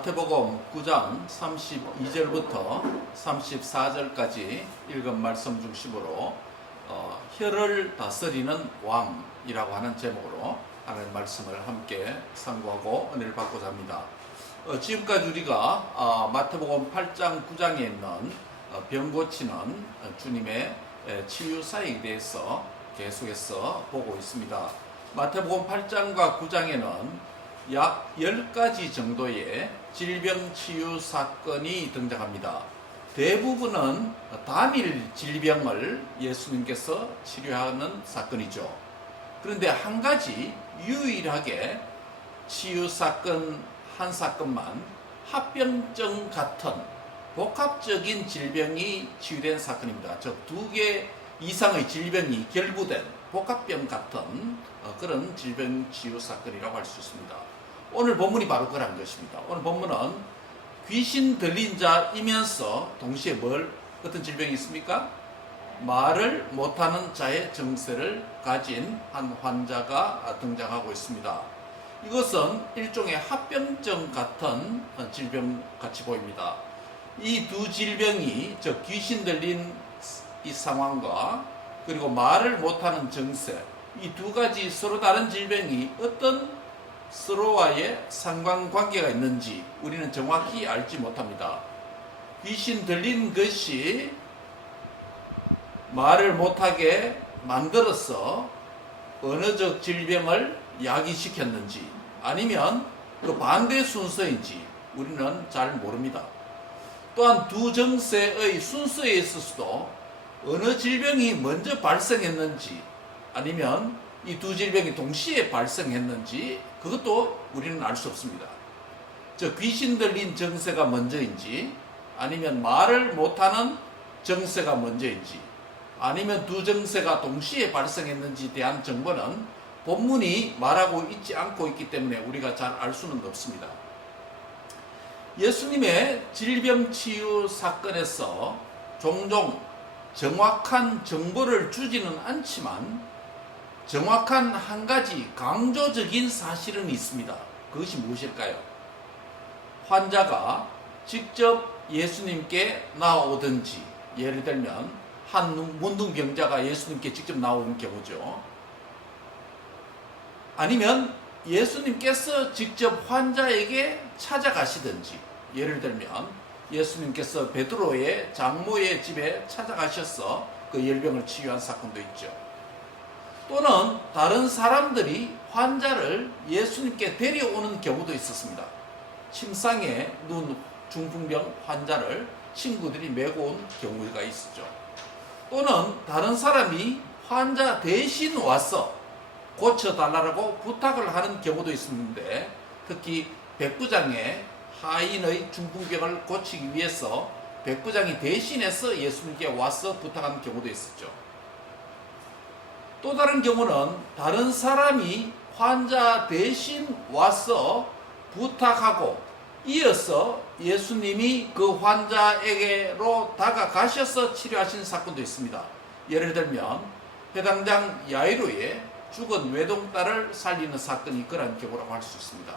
마태복음 9장 32절부터 34절까지 읽은 말씀 중심으로 혀를 다스리는 왕이라고 하는 제목으로 하나님 말씀을 함께 상고하고 은혜를 받고자 합니다. 지금까지 우리가 마태복음 8장 9장에 있는 병 고치는 주님의 치유 사역에 대해서 계속해서 보고 있습니다. 마태복음 8장과 9장에는 약 10가지 정도의 질병 치유 사건이 등장합니다. 대부분은 단일 질병을 예수님께서 치료하는 사건이죠. 그런데 한 가지 유일하게 치유 사건 한 사건만 합병증 같은 복합적인 질병이 치유된 사건입니다. 즉 2개 이상의 질병이 결부된 복합병 같은 그런 질병 치유 사건이라고 할 수 있습니다. 오늘 본문이 바로 그런 것입니다. 오늘 본문은 귀신 들린 자이면서 동시에 어떤 질병이 있습니까? 말을 못하는 자의 증세를 가진 한 환자가 등장하고 있습니다. 이것은 일종의 합병증 같은 질병 같이 보입니다. 이 두 질병이 즉 귀신 들린 이 상황과 그리고 말을 못하는 증세, 이 두 가지 서로 다른 질병이 어떤 서로와의 상관관계가 있는지 우리는 정확히 알지 못합니다. 귀신 들린 것이 말을 못하게 만들어서 언어적 질병을 야기시켰는지 아니면 그 반대 순서인지 우리는 잘 모릅니다. 또한 두 증세의 순서에 있어서도 어느 질병이 먼저 발생했는지 아니면 이 두 질병이 동시에 발생했는지 그것도 우리는 알 수 없습니다. 즉 귀신 들린 증세가 먼저인지 아니면 말을 못하는 증세가 먼저인지 아니면 두 증세가 동시에 발생했는지에 대한 정보는 본문이 말하고 있지 않고 있기 때문에 우리가 잘 알 수는 없습니다. 예수님의 질병 치유 사건에서 종종 정확한 정보를 주지는 않지만 정확한 한 가지 강조적인 사실은 있습니다. 그것이 무엇일까요? 환자가 직접 예수님께 나오든지 예를 들면 한 문둥병자가 예수님께 직접 나온 경우죠. 아니면 예수님께서 직접 환자에게 찾아가시든지 예를 들면 예수님께서 베드로의 장모의 집에 찾아가셔서 그 열병을 치유한 사건도 있죠. 또는 다른 사람들이 환자를 예수님께 데려오는 경우도 있었습니다. 침상에 누운 중풍병 환자를 친구들이 메고 온 경우가 있었죠. 또는 다른 사람이 환자 대신 와서 고쳐달라고 부탁을 하는 경우도 있었는데 특히 백부장의 하인의 중풍병을 고치기 위해서 백부장이 대신해서 예수님께 와서 부탁하는 경우도 있었죠. 또 다른 경우는 다른 사람이 환자 대신 와서 부탁하고 이어서 예수님이 그 환자에게로 다가가셔서 치료하신 사건도 있습니다. 예를 들면 해당장 야이로의 죽은 외동딸을 살리는 사건이 그런 경우라고 할 수 있습니다.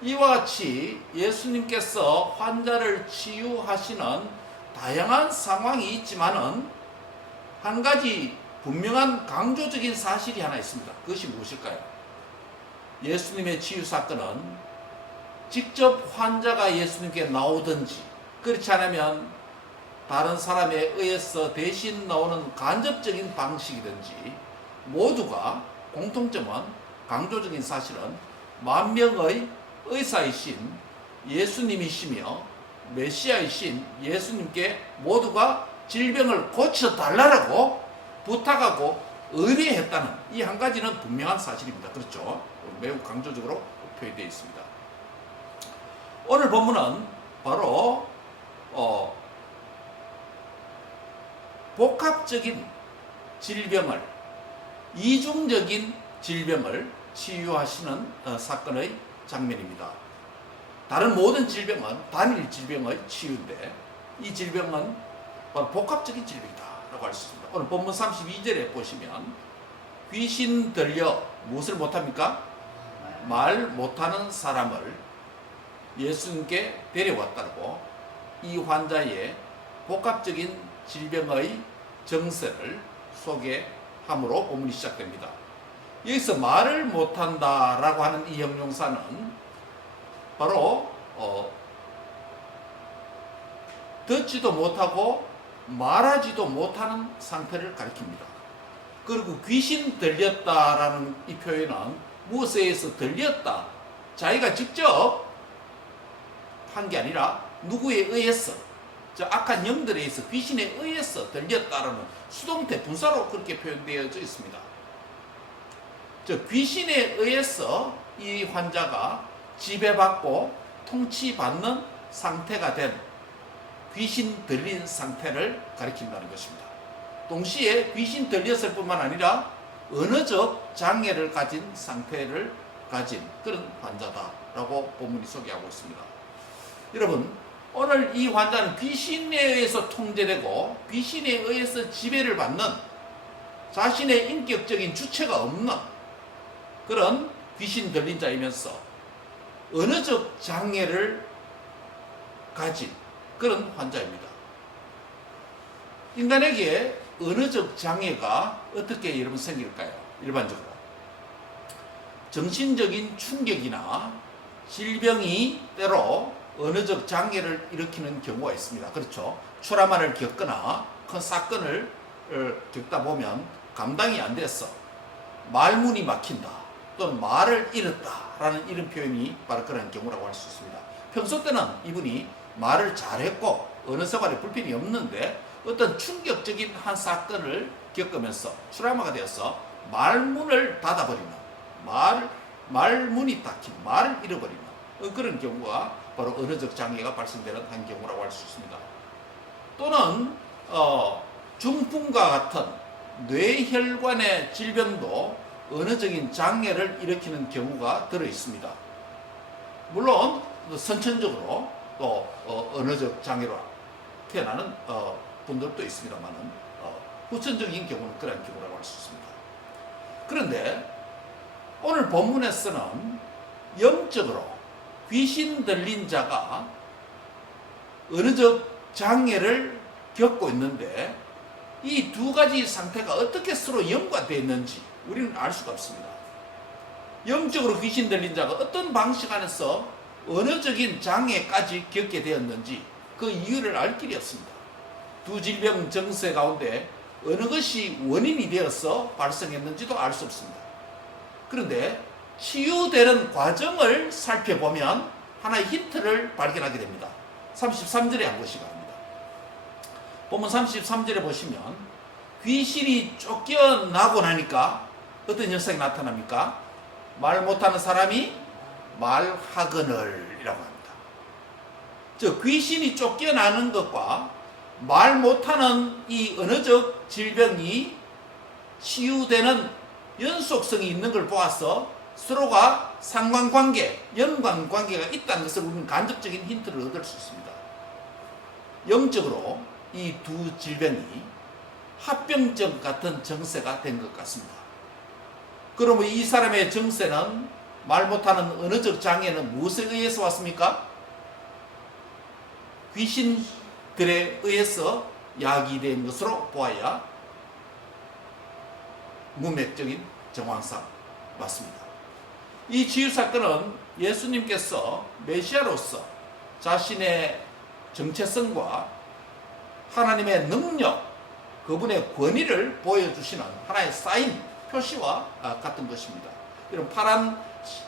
이와 같이 예수님께서 환자를 치유하시는 다양한 상황이 있지만은 한 가지 분명한 강조적인 사실이 하나 있습니다. 그것이 무엇일까요? 예수님의 치유 사건은 직접 환자가 예수님께 나오든지 그렇지 않으면 다른 사람에 의해서 대신 나오는 간접적인 방식이든지 모두가 공통점은 강조적인 사실은 만명의 의사이신 예수님이시며 메시아이신 예수님께 모두가 질병을 고쳐달라고 부탁하고 의뢰했다는 이 한 가지는 분명한 사실입니다. 그렇죠? 매우 강조적으로 표현되어 있습니다. 오늘 본문은 바로 복합적인 질병을 이중적인 질병을 치유하시는 사건의 장면입니다. 다른 모든 질병은 단일 질병의 치유인데 이 질병은 바로 복합적인 질병이다 라고 할 수 있습니다. 오늘 본문 32절에 보시면 귀신 들려 무엇을 못합니까? 말 못하는 사람을 예수님께 데려왔다고 이 환자의 복합적인 질병의 정세를 소개함으로 본문이 시작됩니다. 여기서 말을 못한다라고 하는 이 형용사는 바로 듣지도 못하고 말하지도 못하는 상태를 가리킵니다. 그리고 귀신 들렸다라는 이 표현은 무엇에 의해서 들렸다, 자기가 직접 한 게 아니라 누구에 의해서, 저 악한 영들에 의해서, 귀신에 의해서 들렸다라는 수동태 분사로 그렇게 표현되어져 있습니다. 저 귀신에 의해서 이 환자가 지배받고 통치받는 상태가 된 귀신 들린 상태를 가리킨다는 것입니다. 동시에 귀신 들렸을 뿐만 아니라 언어적 장애를 가진 상태를 가진 그런 환자다라고 본문이 소개하고 있습니다. 여러분, 오늘 이 환자는 귀신에 의해서 통제되고 귀신에 의해서 지배를 받는, 자신의 인격적인 주체가 없는 그런 귀신 들린 자이면서 언어적 장애를 가진 그런 환자입니다. 인간에게 언어적 장애가 어떻게 여러분 생길까요? 일반적으로 정신적인 충격이나 질병이 때로 언어적 장애를 일으키는 경우가 있습니다. 그렇죠? 트라우마를 겪거나 큰 사건을 겪다 보면 감당이 안 돼서 말문이 막힌다 또는 말을 잃었다라는 이런 표현이 바로 그런 경우라고 할 수 있습니다. 평소 때는 이분이 말을 잘했고 언어 생활에 불편이 없는데 어떤 충격적인 한 사건을 겪으면서 트라우마가 되어서 말문을 닫아버리는, 말문이 닫힌, 말을 잃어버리는 그런 경우가 바로 언어적 장애가 발생되는 한 경우라고 할 수 있습니다. 또는 중풍과 같은 뇌혈관의 질병도 언어적인 장애를 일으키는 경우가 들어 있습니다. 물론 선천적으로 또 언어적 장애로 태어나는 분들도 있습니다만은 후천적인 경우는 그런 경우라고 할 수 있습니다. 그런데 오늘 본문에서는 영적으로 귀신 들린 자가 언어적 장애를 겪고 있는데 이 두 가지 상태가 어떻게 서로 연관되어 있는지 우리는 알 수가 없습니다. 영적으로 귀신 들린 자가 어떤 방식 안에서 언어적인 장애까지 겪게 되었는지 그 이유를 알 길이 없습니다. 두 질병 정세 가운데 어느 것이 원인이 되어서 발생했는지도 알 수 없습니다. 그런데 치유되는 과정을 살펴보면 하나의 힌트를 발견하게 됩니다. 33절에 한 것이 갑니다. 본문 33절에 보시면 귀신이 쫓겨나고 나니까 어떤 현상이 나타납니까? 말 못하는 사람이 말하거늘 이라고 합니다. 즉 귀신이 쫓겨나는 것과 말 못하는 이 언어적 질병이 치유되는 연속성이 있는 걸 보아서 서로가 상관관계, 연관관계가 있다는 것을 우리는 간접적인 힌트를 얻을 수 있습니다. 영적으로 이 두 질병이 합병증 같은 정세가 된 것 같습니다. 그러면 이 사람의 정세는, 말 못하는 언어적 장애는 무엇에 의해서 왔습니까? 귀신들에 의해서 야기된 것으로 보아야 문맥적인 정황상 맞습니다. 이 치유사건은 예수님께서 메시아로서 자신의 정체성과 하나님의 능력, 그분의 권위를 보여주시는 하나의 사인, 표시와 같은 것입니다. 이런 파란,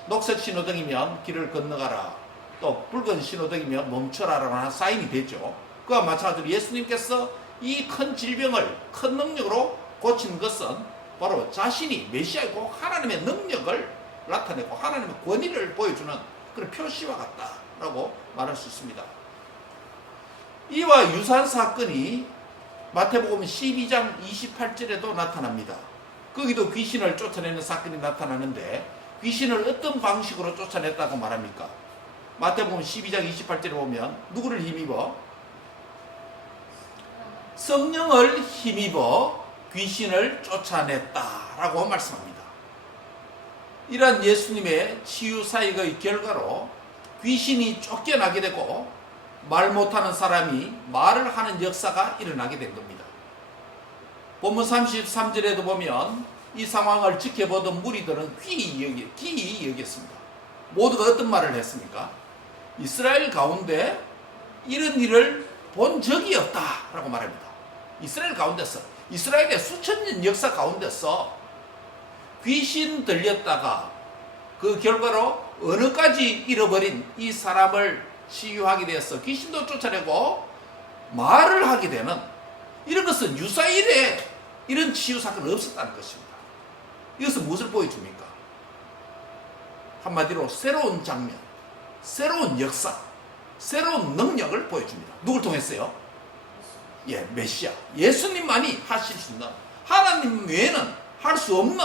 녹색 신호등이면 길을 건너가라, 또 붉은 신호등이면 멈춰라라는 하는 사인이 되죠. 그와 마찬가지로 예수님께서 이 큰 질병을 큰 능력으로 고친 것은 바로 자신이 메시아이고 하나님의 능력을 나타내고 하나님의 권위를 보여주는 그런 표시와 같다라고 말할 수 있습니다. 이와 유사한 사건이 마태복음 12장 28절에도 나타납니다. 거기도 귀신을 쫓아내는 사건이 나타나는데 귀신을 어떤 방식으로 쫓아냈다고 말합니까? 마태복음 12장 28절에 보면 누구를 힘입어? 성령을 힘입어 귀신을 쫓아냈다라고 말씀합니다. 이러한 예수님의 치유 사역의 결과로 귀신이 쫓겨나게 되고 말 못하는 사람이 말을 하는 역사가 일어나게 된 겁니다. 본문 33절에도 보면 이 상황을 지켜보던 무리들은 기이 여겼습니다. 모두가 어떤 말을 했습니까? 이스라엘 가운데 이런 일을 본 적이 없다라고 말합니다. 이스라엘 가운데서, 이스라엘의 수천 년 역사 가운데서 귀신 들렸다가 그 결과로 언어까지 잃어버린 이 사람을 치유하게 되어서 귀신도 쫓아내고 말을 하게 되는 이런 것은 유사일에 이런 치유 사건은 없었다는 것입니다. 이것은 무엇을 보여줍니까? 한마디로 새로운 장면, 새로운 역사, 새로운 능력을 보여줍니다. 누굴 통했어요? 메시아, 예수님만이 하실 수 있는, 하나님 외에는 할 수 없는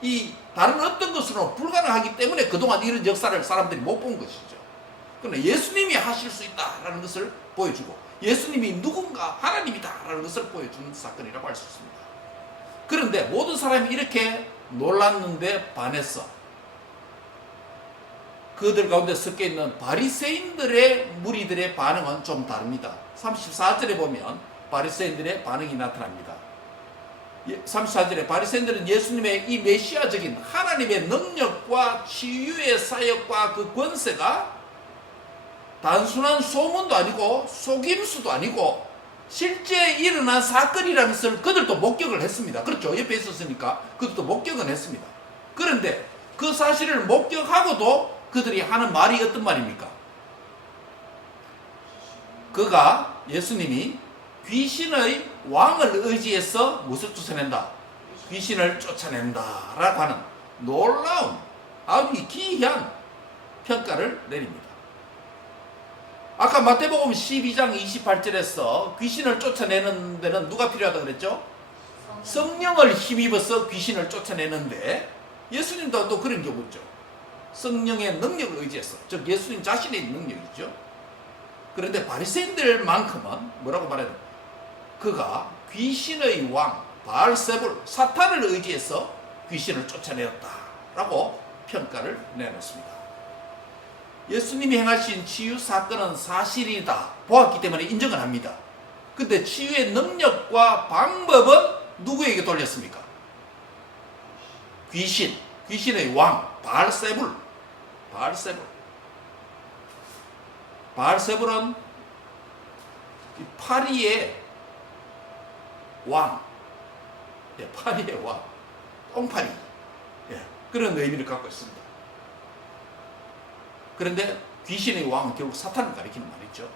이 다른 어떤 것으로 불가능하기 때문에 그동안 이런 역사를 사람들이 못 본 것이죠. 그러나 예수님이 하실 수 있다라는 것을 보여주고 예수님이 누군가 하나님이다라는 것을 보여주는 사건이라고 할 수 있습니다. 그런데 모든 사람이 이렇게 놀랐는데 반해서 그들 가운데 섞여 있는 바리새인들의 무리들의 반응은 좀 다릅니다. 34절에 보면 바리새인들의 반응이 나타납니다. 34절에 바리새인들은 예수님의 이 메시아적인 하나님의 능력과 치유의 사역과 그 권세가 단순한 소문도 아니고 속임수도 아니고 실제 일어난 사건이라는 것을 그들도 목격을 했습니다. 그렇죠? 옆에 있었으니까 그들도 목격은 했습니다. 그런데 그 사실을 목격하고도 그들이 하는 말이 어떤 말입니까? 그가 예수님이 귀신의 왕을 의지해서 무엇을 쫓아낸다? 귀신을 쫓아낸다 라고 하는 놀라운 아주 기이한 평가를 내립니다. 아까 마태복음 12장 28절에서 귀신을 쫓아내는 데는 누가 필요하다고 그랬죠? 성령을 힘입어서 귀신을 쫓아내는데 예수님도 또 그런 경우 있죠. 성령의 능력을 의지해서, 즉 예수님 자신의 능력이죠. 그런데 바리새인들만큼은 뭐라고 말해야 돼요? 그가 귀신의 왕 바알세불 사탄을 의지해서 귀신을 쫓아내었다라고 평가를 내놓습니다. 예수님이 행하신 치유 사건은 사실이다 보았기 때문에 인정을 합니다. 근데 치유의 능력과 방법은 누구에게 돌렸습니까? 귀신의 왕 바알세불. 바알세불은 파리의 왕, 파리의 왕, 똥파리, 그런 의미를 갖고 있습니다. 그런데 귀신의 왕은 결국 사탄을 가리키는 말이죠.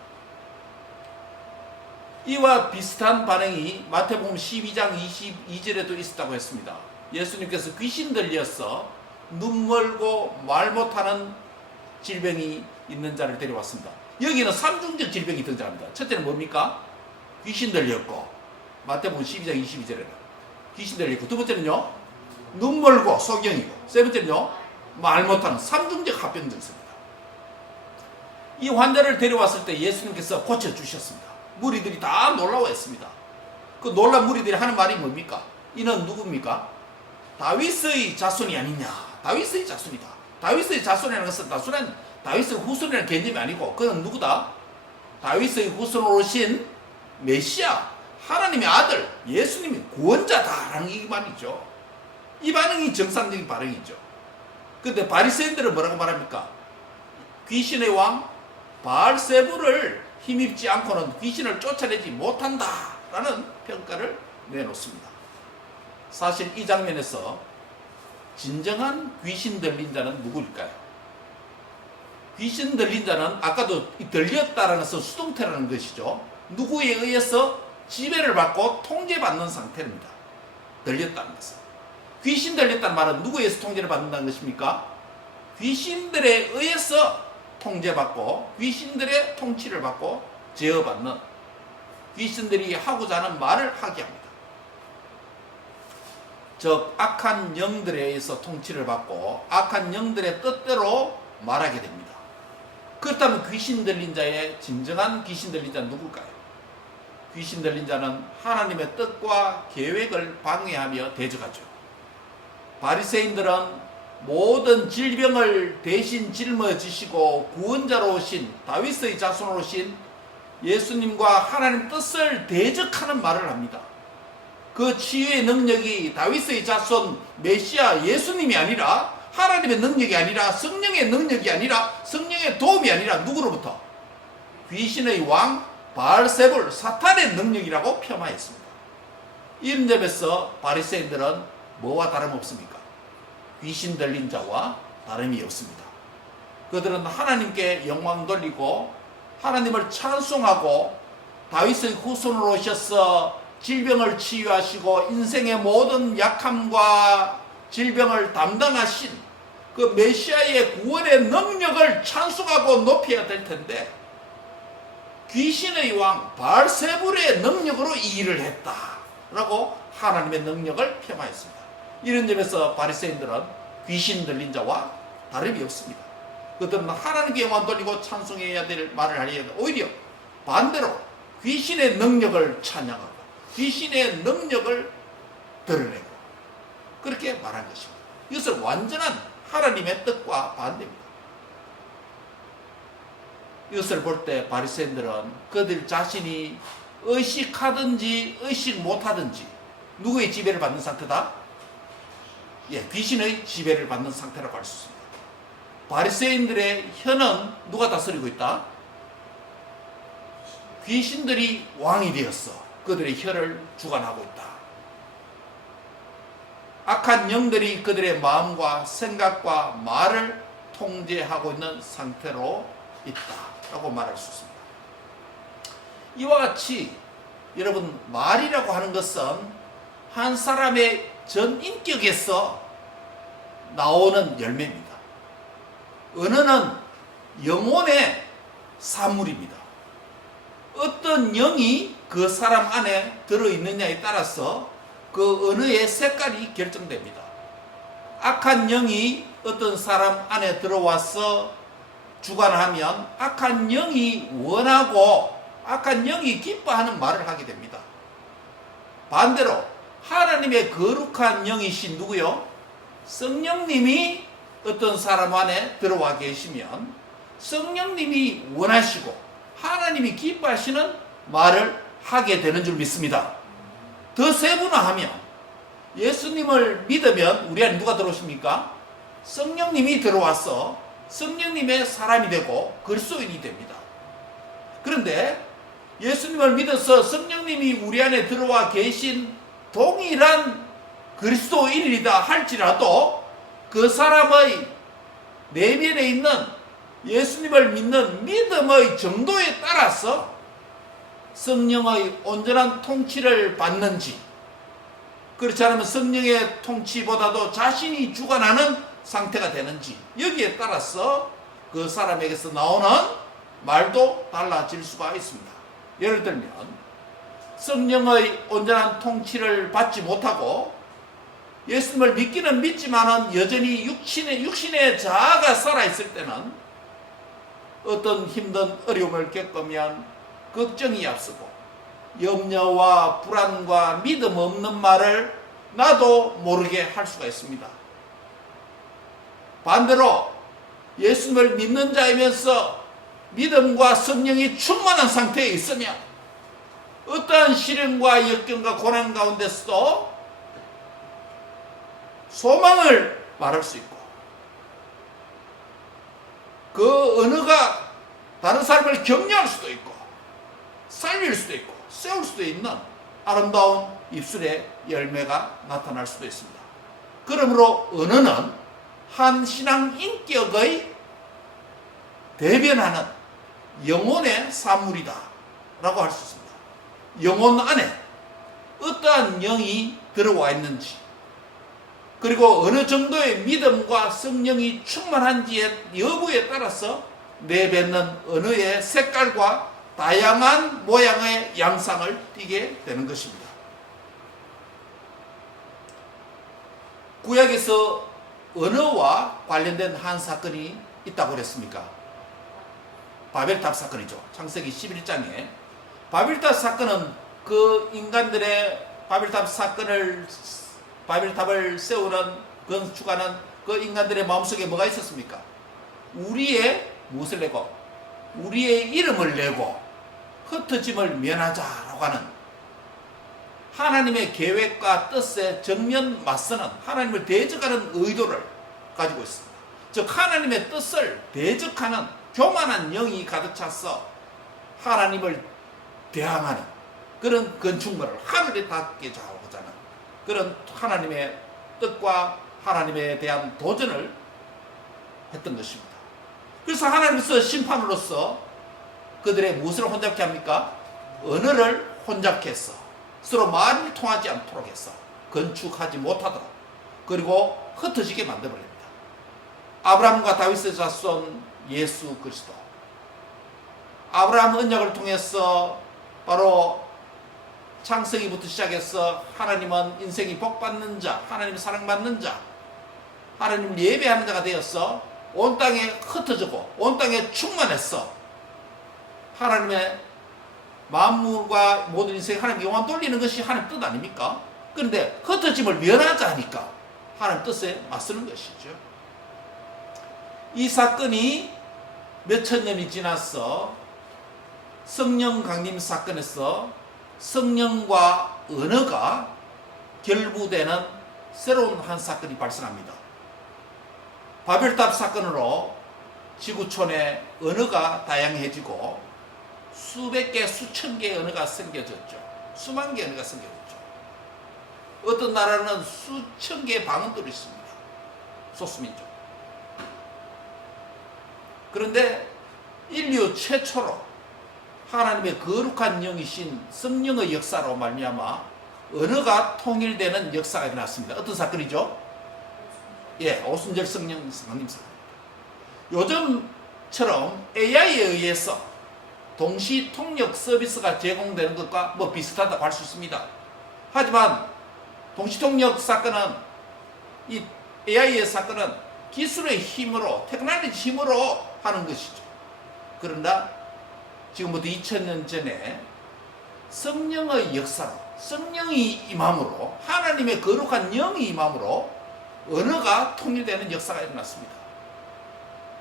이와 비슷한 반응이 마태복음 12장 22절에도 있었다고 했습니다. 예수님께서 귀신 들려서 눈 멀고 말 못하는 질병이 있는 자를 데려왔습니다. 여기는 삼중적 질병이 등장합니다. 첫째는 뭡니까? 귀신 들렸고, 마태복음 12장 22절에는 귀신 들렸고, 두 번째는요, 눈 멀고 소경이고, 세 번째는요, 말 못하는 삼중적 합병 증세입니다. 이 환자를 데려왔을 때 예수님께서 고쳐주셨습니다. 무리들이 다 놀라워했습니다. 그 놀란 무리들이 하는 말이 뭡니까? 이는 누굽니까? 다윗의 자손이 아니냐. 다윗의 자손이다. 다윗의 자손이라는 것은 단순한 다윗의 후손이라는 개념이 아니고 그는 누구다? 다윗의 후손으로 오신 메시아, 하나님의 아들, 예수님이 구원자다라는 이 말이죠. 이 반응이 정상적인 반응이죠. 그런데 바리새인들은 뭐라고 말합니까? 귀신의 왕 바알세불을 힘입지 않고는 귀신을 쫓아내지 못한다라는 평가를 내놓습니다. 사실 이 장면에서 진정한 귀신 들린 자는 누구일까요? 귀신 들린 자는 아까도 들렸다라는 것은 수동태라는 것이죠. 누구에 의해서 지배를 받고 통제받는 상태입니다. 들렸다는 것은. 귀신 들렸다는 말은 누구에 의해서 통제를 받는다는 것입니까? 귀신들에 의해서 통제받고 귀신들의 통치를 받고 제어받는, 귀신들이 하고자 하는 말을 하게 합니다. 즉 악한 영들에 의해서 통치를 받고 악한 영들의 뜻대로 말하게 됩니다. 그렇다면 귀신 들린 자의 진정한 귀신 들린 자는 누굴까요? 귀신 들린 자는 하나님의 뜻과 계획을 방해하며 대적하죠. 바리새인들은 모든 질병을 대신 짊어지시고 구원자로 오신 다윗의 자손으로 오신 예수님과 하나님 뜻을 대적하는 말을 합니다. 그 치유의 능력이 다윗의 자손 메시아 예수님이 아니라 하나님의 능력이 아니라 성령의 능력이 아니라 성령의 도움이 아니라 누구로부터? 귀신의 왕 바알세불 사탄의 능력이라고 폄하했습니다. 이런 점에서 바리새인들은 뭐와 다름없습니까? 귀신 들린 자와 다름이 없습니다. 그들은 하나님께 영광 돌리고 하나님을 찬송하고 다윗의 후손으로 오셔서 질병을 치유하시고 인생의 모든 약함과 질병을 담당하신 그 메시아의 구원의 능력을 찬송하고 높여야 될 텐데 귀신의 왕 바알세불의 능력으로 이 일을 했다라고 하나님의 능력을 폄하했습니다. 이런 점에서 바리새인들은 귀신 들린 자와 다름이 없습니다. 그들은 하나님께 영광 돌리고 찬송해야 될 말을 하려 해도 오히려 반대로 귀신의 능력을 찬양하고 귀신의 능력을 드러내고 그렇게 말한 것입니다. 이것은 완전한 하나님의 뜻과 반대입니다. 이것을 볼 때 바리새인들은 그들 자신이 의식하든지 의식 못하든지 누구의 지배를 받는 상태다? 귀신의 지배를 받는 상태라고 할 수 있습니다. 바리새인들의 혀는 누가 다스리고 있다? 귀신들이 왕이 되었어. 그들의 혀를 주관하고 있다. 악한 영들이 그들의 마음과 생각과 말을 통제하고 있는 상태로 있다라고 말할 수 있습니다. 이와 같이 여러분 말이라고 하는 것은 한 사람의 전 인격에서 나오는 열매입니다. 언어는 영혼의 산물입니다. 어떤 영이 그 사람 안에 들어있느냐에 따라서 그 언어의 색깔이 결정됩니다. 악한 영이 어떤 사람 안에 들어와서 주관하면 악한 영이 원하고 악한 영이 기뻐하는 말을 하게 됩니다. 반대로 하나님의 거룩한 영이신 누구요? 성령님이 어떤 사람 안에 들어와 계시면 성령님이 원하시고 하나님이 기뻐하시는 말을 하게 되는 줄 믿습니다. 더 세분화하면 예수님을 믿으면 우리 안에 누가 들어오십니까? 성령님이 들어와서 성령님의 사람이 되고 그리스도인이 됩니다. 그런데 예수님을 믿어서 성령님이 우리 안에 들어와 계신 동일한 그리스도인이다 할지라도 그 사람의 내면에 있는 예수님을 믿는 믿음의 정도에 따라서 성령의 온전한 통치를 받는지 그렇지 않으면 성령의 통치보다도 자신이 주관하는 상태가 되는지 여기에 따라서 그 사람에게서 나오는 말도 달라질 수가 있습니다. 예를 들면 성령의 온전한 통치를 받지 못하고 예수님을 믿기는 믿지만은 여전히 육신의 자아가 살아있을 때는 어떤 힘든 어려움을 겪으면 걱정이 앞서고 염려와 불안과 믿음 없는 말을 나도 모르게 할 수가 있습니다. 반대로 예수님을 믿는 자이면서 믿음과 성령이 충만한 상태에 있으면 어떠한 시련과 역경과 고난 가운데서도 소망을 말할 수 있고 그 언어가 다른 사람을 격려할 수도 있고 살릴 수도 있고 세울 수도 있는 아름다운 입술의 열매가 나타날 수도 있습니다. 그러므로 언어는 한 신앙 인격의 대변하는 영혼의 산물이다 라고 할 수 있습니다. 영혼 안에 어떠한 영이 들어와 있는지 그리고 어느 정도의 믿음과 성령이 충만한지의 여부에 따라서 내뱉는 언어의 색깔과 다양한 모양의 양상을 띠게 되는 것입니다. 구약에서 언어와 관련된 한 사건이 있다고 그랬습니까? 바벨탑 사건이죠. 창세기 11장에 바벨탑 사건은 그 인간들의 바벨탑을 세우는 건축하는 그 그 인간들의 마음속에 뭐가 있었습니까? 우리의 무엇을 내고 우리의 이름을 내고 흩어짐을 면하자라고 하는 하나님의 계획과 뜻에 정면 맞서는 하나님을 대적하는 의도를 가지고 있습니다. 즉 하나님의 뜻을 대적하는 교만한 영이 가득 차서 하나님을 대항하는 그런 건축물을 하늘에 닿게 하고자 하는 그런 하나님의 뜻과 하나님에 대한 도전을 했던 것입니다. 그래서 하나님께서 심판으로서 그들의 무엇을 혼잡케 합니까? 언어를 혼잡케 했어. 서로 말이 통하지 않도록 했어. 건축하지 못하도록. 그리고 흩어지게 만들어버립니다. 아브라함과 다윗의 자손 예수 그리스도. 아브라함 언약을 통해서 바로 창세기부터 시작해서 하나님은 인생이 복받는 자, 하나님 사랑받는 자, 하나님을 예배하는 자가 되어서 온 땅에 흩어지고 온 땅에 충만했어. 하나님의 만물과 모든 인생 하나님 영광 돌리는 것이 하나님 뜻 아닙니까? 그런데 흩어짐을 면하자 하니까 하나님 뜻에 맞서는 것이죠. 이 사건이 몇천 년이 지나서 성령 강림 사건에서 성령과 언어가 결부되는 새로운 한 사건이 발생합니다. 바벨탑 사건으로 지구촌에 언어가 다양해지고 수백 개, 수천 개의 언어가 생겨졌죠. 수만 개의 언어가 생겨졌죠. 어떤 나라는 수천 개의 방언들이 있습니다. 소수민족. 그런데 인류 최초로 하나님의 거룩한 영이신 성령의 역사로 말미암아 언어가 통일되는 역사가 일어났습니다. 어떤 사건이죠? 예, 오순절 성령 강림 사건. 요즘처럼 AI에 의해서 동시 통역 서비스가 제공되는 것과 뭐 비슷하다고 할 수 있습니다. 하지만 동시 통역 사건은 이 AI의 사건은 기술의 힘으로 테크놀로지 힘으로 하는 것이죠. 그러나 지금부터 2000년 전에 성령의 역사로 성령이 임함으로 하나님의 거룩한 영이 임함으로 언어가 통일되는 역사가 일어났습니다.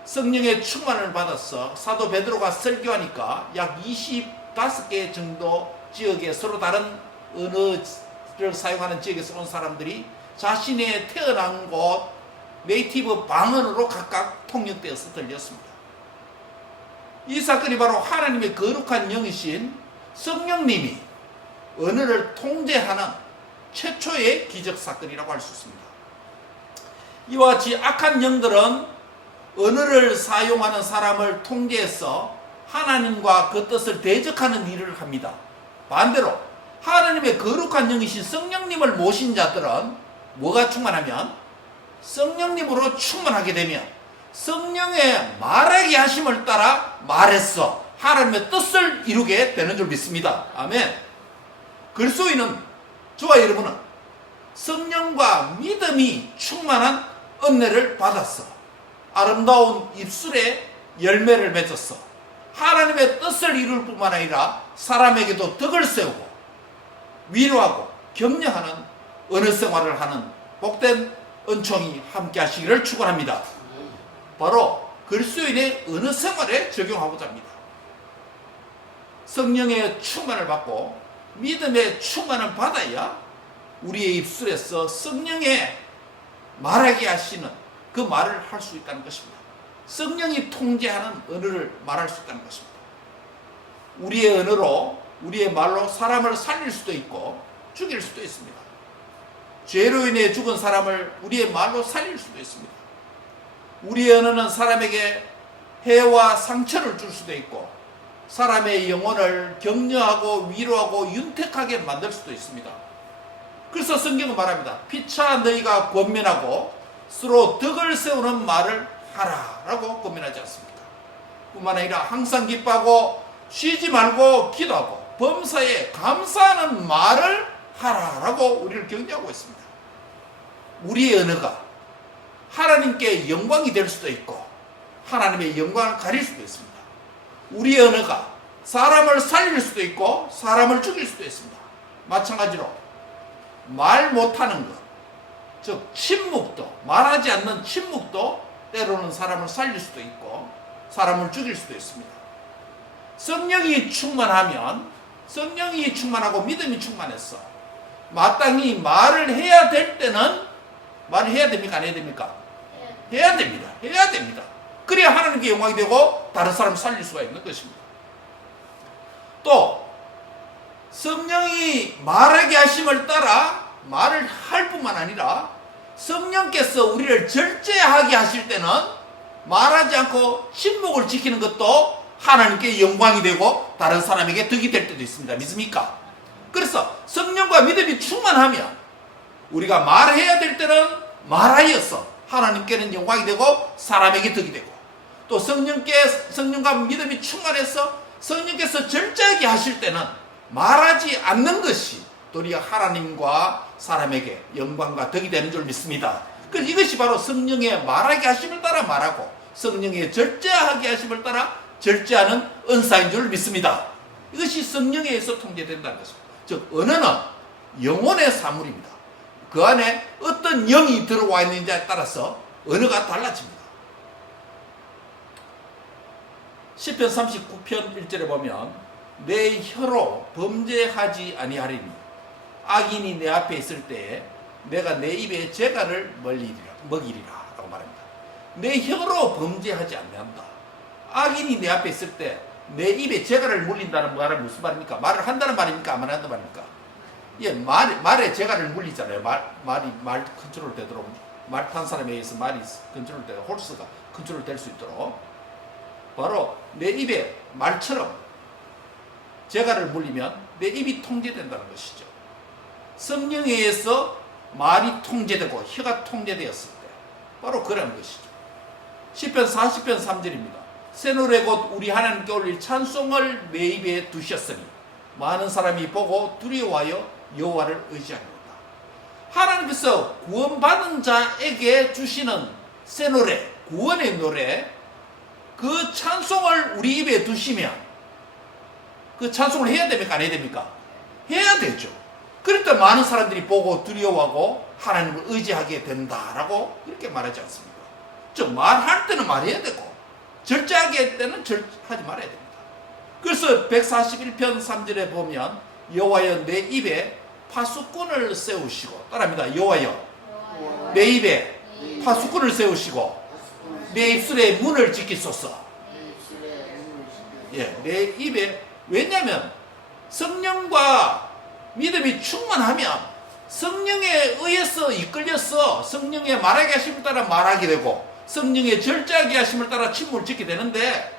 성령의 충만을 받아서 사도 베드로가 설교하니까 약 25개 정도 지역에 서로 다른 언어를 사용하는 지역에서 온 사람들이 자신의 태어난 곳 네이티브 방언으로 각각 통역되어서 들렸습니다. 이 사건이 바로 하나님의 거룩한 영이신 성령님이 언어를 통제하는 최초의 기적 사건이라고 할 수 있습니다. 이와 같이 악한 영들은 언어를 사용하는 사람을 통제해서 하나님과 그 뜻을 대적하는 일을 합니다. 반대로 하나님의 거룩한 영이신 성령님을 모신 자들은 뭐가 충만하면 성령님으로 충만하게 되면 성령의 말하게 하심을 따라 말했어. 하나님의 뜻을 이루게 되는 줄 믿습니다. 아멘. 그리스도인은 저와 여러분은 성령과 믿음이 충만한 은혜를 받았어. 아름다운 입술에 열매를 맺었어. 하나님의 뜻을 이룰 뿐만 아니라 사람에게도 덕을 세우고 위로하고 격려하는 언어 생활을 하는 복된 은총이 함께 하시기를 축원합니다. 바로 그리스도인의 언어 생활에 적용하고자 합니다. 성령의 충만을 받고 믿음의 충만을 받아야 우리의 입술에서 성령의 말하게 하시는 그 말을 할 수 있다는 것입니다. 성령이 통제하는 언어를 말할 수 있다는 것입니다. 우리의 언어로 우리의 말로 사람을 살릴 수도 있고 죽일 수도 있습니다. 죄로 인해 죽은 사람을 우리의 말로 살릴 수도 있습니다. 우리의 언어는 사람에게 해와 상처를 줄 수도 있고 사람의 영혼을 격려하고 위로하고 윤택하게 만들 수도 있습니다. 그래서 성경은 말합니다. 피차 너희가 권면하고 서로 덕을 세우는 말을 하라라고 권면하지 않습니까? 뿐만 아니라 항상 기뻐하고 쉬지 말고 기도하고 범사에 감사하는 말을 하라라고 우리를 격려하고 있습니다. 우리의 언어가 하나님께 영광이 될 수도 있고 하나님의 영광을 가릴 수도 있습니다. 우리의 언어가 사람을 살릴 수도 있고 사람을 죽일 수도 있습니다. 마찬가지로 말 못하는 것, 즉 침묵도, 말하지 않는 침묵도 때로는 사람을 살릴 수도 있고 사람을 죽일 수도 있습니다. 성령이 충만하면, 성령이 충만하고 믿음이 충만했어, 마땅히 말을 해야 될 때는 말을 해야 됩니까? 안 해야 됩니까? 해야 됩니다. 해야 됩니다. 그래야 하나님께 영광이 되고 다른 사람을 살릴 수가 있는 것입니다. 또 성령이 말하게 하심을 따라 말을 할 뿐만 아니라 성령께서 우리를 절제하게 하실 때는 말하지 않고 침묵을 지키는 것도 하나님께 영광이 되고 다른 사람에게 덕이 될 때도 있습니다. 믿습니까? 그래서 성령과 믿음이 충만하면 우리가 말해야 될 때는 말하여서 하나님께는 영광이 되고 사람에게 덕이 되고, 또 성령과 믿음이 충만해서 성령께서 절제하게 하실 때는 말하지 않는 것이 도리어 하나님과 사람에게 영광과 덕이 되는 줄 믿습니다. 그래서 이것이 바로 성령의 말하게 하심을 따라 말하고 성령의 절제하게 하심을 따라 절제하는 은사인 줄 믿습니다. 이것이 성령에 의해서 통제된다는 것입니다. 즉 언어는 영혼의 사물입니다. 그 안에 어떤 영이 들어와 있는지에 따라서 언어가 달라집니다. 시편 39편 1절에 보면 내 혀로 범죄하지 아니하리니 악인이 내 앞에 있을 때에 내가 내 입에 재갈을 먹이리라 라고 말합니다. 내 혀로 범죄하지 않는다. 악인이 내 앞에 있을 때 내 입에 재갈을 물린다는 말은 무슨 말입니까? 말을 한다는 말입니까? 안 한다는 말입니까? 예, 말에 재갈을 물리잖아요. 말 컨트롤 되도록, 말 탄 사람에 의해서 말이 컨트롤 되고 홀스가 컨트롤 될 수 있도록 바로 내 입에 말처럼 재갈을 물리면 내 입이 통제된다는 것이죠. 성령에 의해서 말이 통제되고 혀가 통제되었을 때 바로 그런 것이죠. 시편 40편 3절입니다. 새 노래 곧 우리 하나님께 올릴 찬송을 내 입에 두셨으니 많은 사람이 보고 두려워하여 여호와를 의지하리로다. 하나님께서 구원받은 자에게 주시는 새 노래, 구원의 노래, 그 찬송을 우리 입에 두시면 그 찬송을 해야 됩니까? 안 해야 됩니까? 해야 되죠. 그러니까 많은 사람들이 보고 두려워하고 하나님을 의지하게 된다라고 이렇게 말하지 않습니까? 즉 말할 때는 말해야 되고 절제하게 할 때는 하지 말아야 됩니다. 그래서 141편 3절에 보면 여호와여 내 입에 파수꾼을 세우시고, 따라합니다. 여호와여 내 입에 파수꾼을 세우시고 내 입술에 문을 지키소서. 예, 내 입에, 왜냐하면 성령과 믿음이 충만하면 성령에 의해서 이끌려서 성령의 말하게 하심을 따라 말하게 되고 성령의 절제하게 하심을 따라 침묵을 짓게 되는데,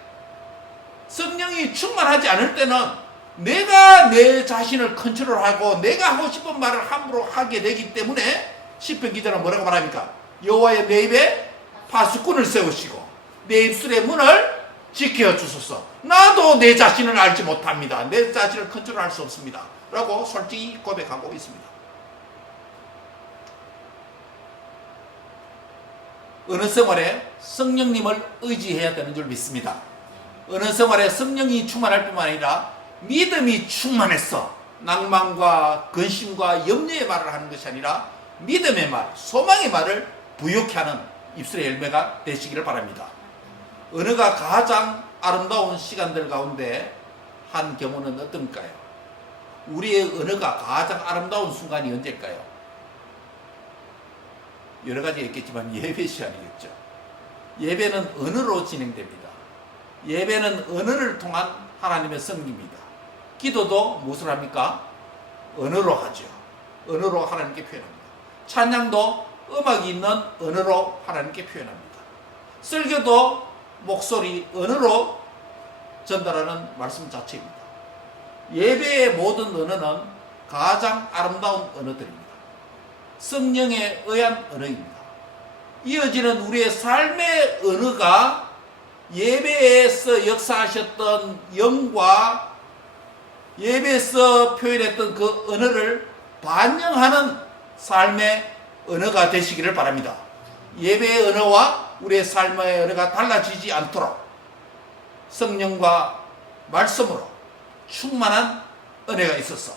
성령이 충만하지 않을 때는 내가 내 자신을 컨트롤하고 내가 하고 싶은 말을 함부로 하게 되기 때문에 시편 기자는 뭐라고 말합니까? 여호와의 내 입에 파수꾼을 세우시고 내 입술의 문을 지켜주소서. 나도 내 자신을 알지 못합니다. 내 자신을 컨트롤할 수 없습니다 라고 솔직히 고백하고 있습니다. 어느 생활에 성령님을 의지해야 되는 줄 믿습니다. 어느 생활에 성령이 충만할 뿐만 아니라 믿음이 충만해서 낭만과 근심과 염려의 말을 하는 것이 아니라 믿음의 말, 소망의 말을 부유케 하는 입술의 열매가 되시기를 바랍니다. 언어가 가장 아름다운 시간들 가운데 한 경우는 어떤가요? 우리의 언어가 가장 아름다운 순간이 언제일까요? 여러 가지가 있겠지만 예배 시간이겠죠. 예배는 언어로 진행됩니다. 예배는 언어를 통한 하나님의 섬깁니다. 기도도 무엇을 합니까? 언어로 하죠. 언어로 하나님께 표현합니다. 찬양도 음악이 있는 언어로 하나님께 표현합니다. 설교도 목소리, 언어로 전달하는 말씀 자체입니다. 예배의 모든 언어는 가장 아름다운 언어들입니다. 성령에 의한 언어입니다. 이어지는 우리의 삶의 언어가 예배에서 역사하셨던 영과 예배에서 표현했던 그 언어를 반영하는 삶의 언어가 되시기를 바랍니다. 예배의 언어와 우리의 삶의 언어가 달라지지 않도록 성령과 말씀으로 충만한 은혜가 있어서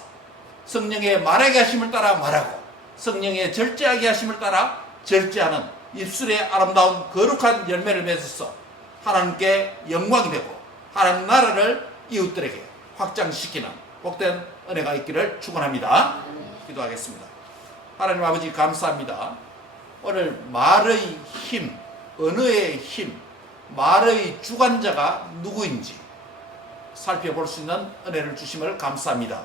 성령의 말하게 하심을 따라 말하고 성령의 절제하게 하심을 따라 절제하는 입술의 아름다운 거룩한 열매를 맺어서 하나님께 영광이 되고 하나님 나라를 이웃들에게 확장시키는 복된 은혜가 있기를 축원합니다. 기도하겠습니다. 하나님 아버지 감사합니다. 오늘 말의 힘, 언어의 힘, 말의 주관자가 누구인지 살펴볼 수 있는 은혜를 주심을 감사합니다.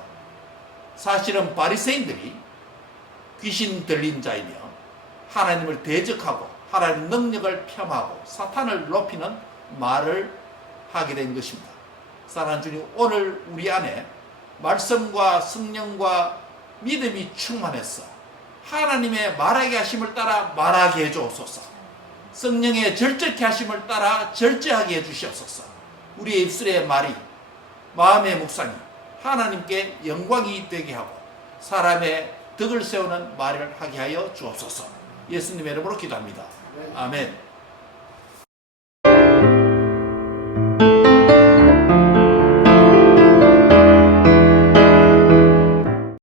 사실은 바리새인들이 귀신 들린 자이며 하나님을 대적하고 하나님의 능력을 폄하하고 사탄을 높이는 말을 하게 된 것입니다. 사랑하는 주님, 오늘 우리 안에 말씀과 성령과 믿음이 충만해서 하나님의 말하게 하심을 따라 말하게 해주옵소서. 성령의 절제케 하심을 따라 절제하게 해주시옵소서. 우리의 입술의 말이, 마음의 묵상이 하나님께 영광이 되게 하고 사람의 덕을 세우는 말을 하게 하여 주옵소서. 예수님의 이름으로 기도합니다. 아멘.